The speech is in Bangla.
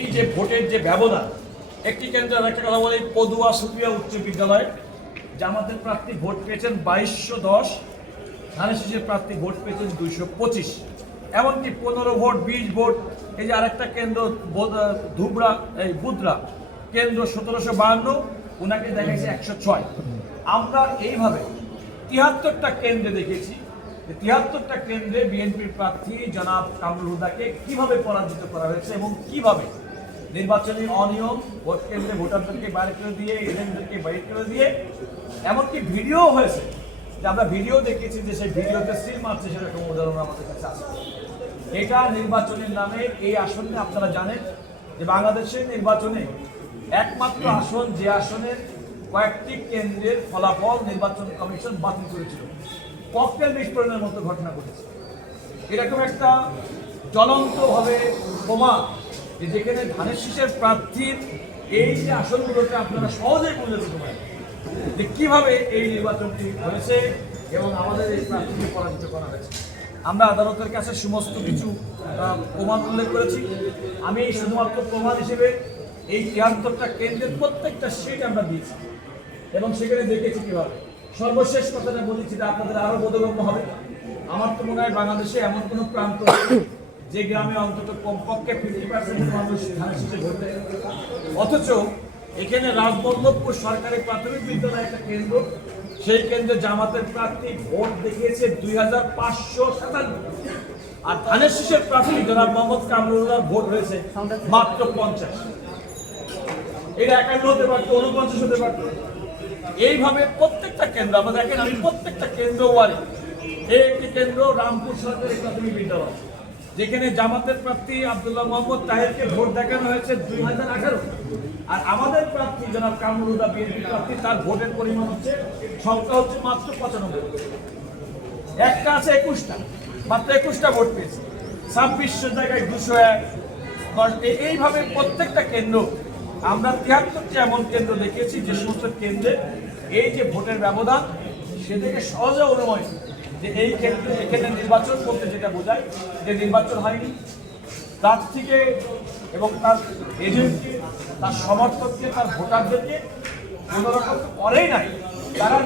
এই যে ভোটের যে ব্যবধান, একটি কেন্দ্রের একটা কথা বলি, পদুয়া সুপ্রিয়া উচ্চ বিদ্যালয় জামাতের প্রার্থী ভোট পেয়েছেন 2210, ধানের শীষের প্রার্থী ভোট পেয়েছেন 225, এমনকি 15 ভোট 20 ভোট। এই যে আরেকটা কেন্দ্র ধুবড়া এই বুধরা কেন্দ্র 1752, ওনাকে দেখাইছে 106। আমরা এইভাবে 73টা কেন্দ্রে দেখেছি, 73টা কেন্দ্রে বিএনপির প্রার্থী জনাব কামরুল হুদাকে কিভাবে পরাজিত করা হয়েছে এবং কিভাবে নির্বাচনী অনিয়ম, ভোট কেন্দ্রে ভোটারদেরকে বাইরে করে দিয়ে, এজেন্টদেরকে বাইরে করে দিয়ে, এমনকি ভিডিও হয়েছে যে আমরা ভিডিও দেখেছি যে সেই ভিডিওতে সিল মারছে, সেরকম উদাহরণ আমাদের কাছে আছে। এটা নির্বাচনের নামে এই আসনে আপনারা জানেন যে বাংলাদেশের নির্বাচনে একমাত্র আসন যে আসনের কয়েকটি কেন্দ্রের ফলাফল নির্বাচন কমিশন বাতিল করেছিল, ককটেল বিস্ফোরণের মতো ঘটনা ঘটেছে। এরকম একটা জ্বলন্তভাবে প্রমাণ যেখানে ধানের শীষের প্রার্থীর এই যে আসনগুলোতে আপনারা সহজেই বুঝে দিতে পারেন যে কিভাবে এই নির্বাচনটি হয়েছে এবং আমাদের এই প্রার্থীকে পরাজিত করা হয়েছে। আমরা আদালতের কাছে সমস্ত কিছু প্রমাণ উল্লেখ করেছি। আমি শুধুমাত্র প্রমাণ হিসেবে এই 73টা কেন্দ্রের প্রত্যেকটা সিট আমরা দিয়েছি এবং সেখানে দেখেছি কিভাবে। সর্বশেষ কথাটা বলেছি, আপনাদের আরো বোধগম্য হবে। আমার তো মনে হয় বাংলাদেশে এমন কোনো প্রান্ত যে গ্রামে অন্তত কমপক্ষে 50% মানুষ ধানের শীষে ভোট দেয়, অথচ এখানে রাজবল্লভপুর সরকারি প্রাথমিক বিদ্যালয় একটা কেন্দ্র, সেই কেন্দ্রে জামাতের প্রার্থী ভোট দেখিয়েছে 2557, আর ধানের শীষের প্রার্থী জনাব মোহাম্মদ কামরুল্লাহ ভোট হয়েছে মাত্র 50। এটা 51 হতে পারতো, 49 হতে পারতো। এইভাবে প্রত্যেকটা কেন্দ্র আমরা দেখেন, আমি প্রত্যেকটা কেন্দ্র ওয়ারি। এই একটি কেন্দ্র রামপুর সরকারি প্রাথমিক বিদ্যালয়, যেখানে জামাতের প্রার্থী আব্দুল্লাহ মোহাম্মদ তাহেরকে ভোট দেখানো হয়েছে 2018, আর আমাদের প্রার্থী জনাব কামরুল হুদা বিএনপি প্রার্থী, তার ভোটের পরিমাণ হচ্ছে, সংখ্যা হচ্ছে মাত্র 95। একটা আছে 21টা, মাত্র 21টা ভোট পেয়েছে। 2600 জায়গায় 201। এইভাবে প্রত্যেকটা কেন্দ্র আমরা 73টি এমন কেন্দ্র দেখেছি যে সমস্ত কেন্দ্রে এই যে ভোটের ব্যবধান, সেটাকে সহজে অনুময় যে এই ক্ষেত্রে এখানে নির্বাচন করতে যেটা বোঝায় যে নির্বাচন হয়নি, প্রার্থীকে এবং তার এজেন্টকে, তার সমর্থককে, তার ভোটারদেরকে কোনো রকম করেই নাই, তারা